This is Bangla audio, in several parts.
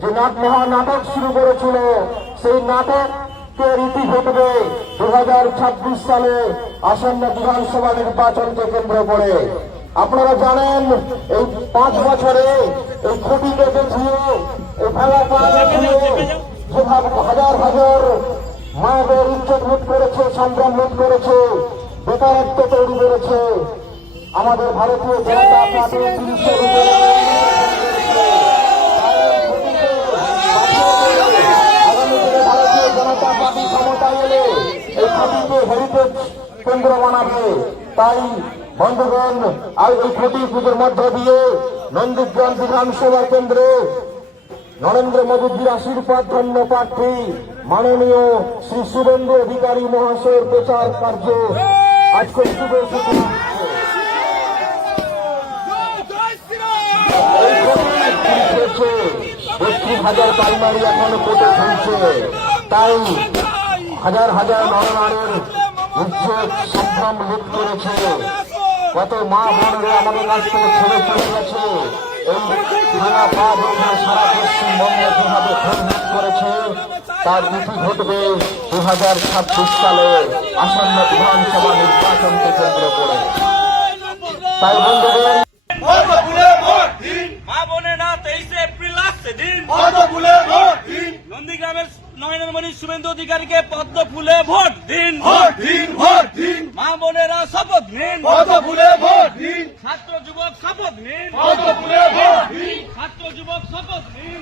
যে মহানাটক শুরু করেছিল, সেই নাটকের ইতি ঘটবে 2026 সালে আসন্ন বিধানসভা নির্বাচনকে কেন্দ্র করে। আপনারা জানেন এই 5 বছরে এই খুঁটিকে দেখিয়ে, এই ভাঙা পা দেখিয়ে যেভাবে হাজার হাজার মায়েদের ইজ্জত লুট করেছে, সংগ্রাম লুট করেছে, বেকারত্ব তৈরি করেছে, আমাদের ভারতীয় জনতা পার্টি 30-এর উপরে ভারতীয় জনতা পার্টি ক্ষমতায় এলে এই খুঁটিকে হেরিটেজ কেন্দ্র বানাবে। তাই বন্ধুগণ, আর এই খুঁটি পুজোর মধ্য দিয়ে নন্দীগ্রাম বিধানসভা কেন্দ্রে নরেন্দ্র মোদীর আশীর্বাদ ধন্য প্রার্থী মাননীয় শ্রী শুভেন্দু অধিকারী মহাশয়ের প্রচার কার্য আজকে শুভ সূচনা। হাজার প্রাইমারি এখনো কোটে চলছে, তাই হাজার হাজার নরনারীর উদ্যোগ সংগ্রাম লুট করেছে। কত মা বোনেরা আমাদের কাছ থেকে ছেড়ে চলে গেছে। এই ভাঙা পা দেখে সারা পশ্চিমবঙ্গে যেভাবে খুন লুট করেছে, তার ইতি ঘটবে 2026 সালে আসন্ন বিধানসভা নির্বাচনকে কেন্দ্র করে। তাই বন্ধুদের মা বোনেরা 23 এপ্রিল আসছে দিন, নন্দীগ্রামের নরেন্দ্র শুভেন্দু অধিকারীকে পদ্ম ফুলে ভোট দিন, মা বোনেরা শপথ নিন, ছাত্র যুবক শপথ নিন, ছাত্র যুবক শপথ নিন,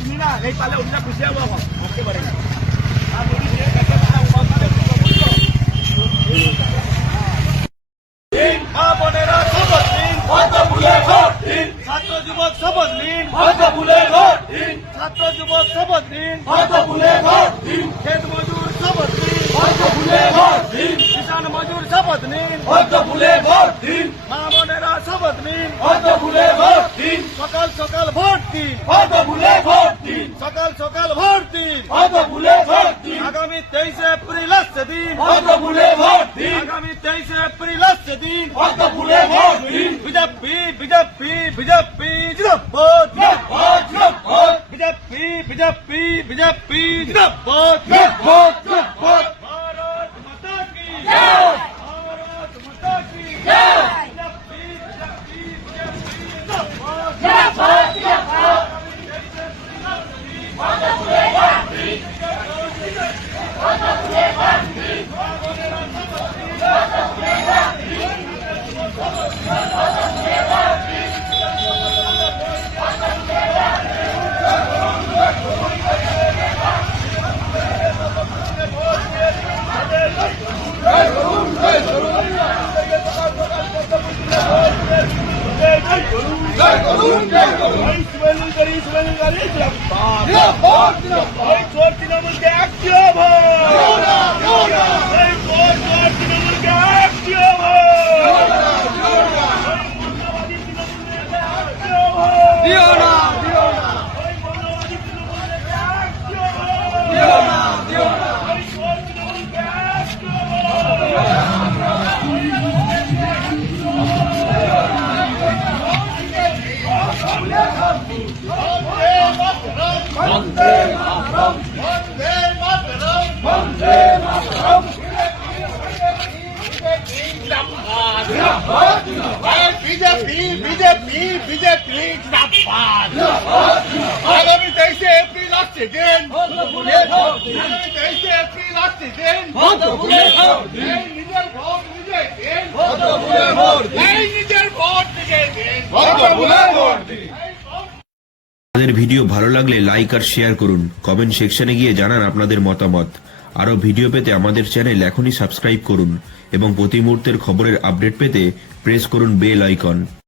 তুমি না এই পালে উঠে খুশি হবো আসতে পারে না। মা বোনেরা শপথ নিন, ছাত্র যুবক শপথ নিন, ছাত্র যুবক শপথ নিন, খেত মজুর শপথ নিন, কিষান মজুর শপথ নিন, মা বোনেরা শপথ নিন, সকাল সকাল ভোট দিন, সকাল সকাল ভোট দিন, আগামী 23 এপ্রিল আসছে দিন, আগামী 23 এপ্রিল আসছে দিন, বিজেপি বিজেপি বিজেপি জিন্দাবাদ, বিজেপি বিজেপি বিজেপি জিন্দাবাদ, ভারত মাতা কি জয়, ভারত মাতা কি জয়, বিজেপি বিজেপি বিজেপি জিন্দাবাদ, তৃণমূলকে একটিও বিজেপি বিজেপি বিজেপি আগামী 23 এপ্রিল আসছে দিন, আগামী 23 এপ্রিল আসছে দিন, নিজের ভোট নিজে দিন, নিজের ভোট নিজে দিন। আমাদের ভিডিও ভালো লাগলে লাইক আর শেয়ার করুন, কমেন্ট সেকশনে গিয়ে জানান আপনাদের মতামত। আরও ভিডিও পেতে আমাদের চ্যানেল এখনই সাবস্ক্রাইব করুন এবং প্রতি মুহূর্তের খবরের আপডেট পেতে প্রেস করুন বেল আইকন।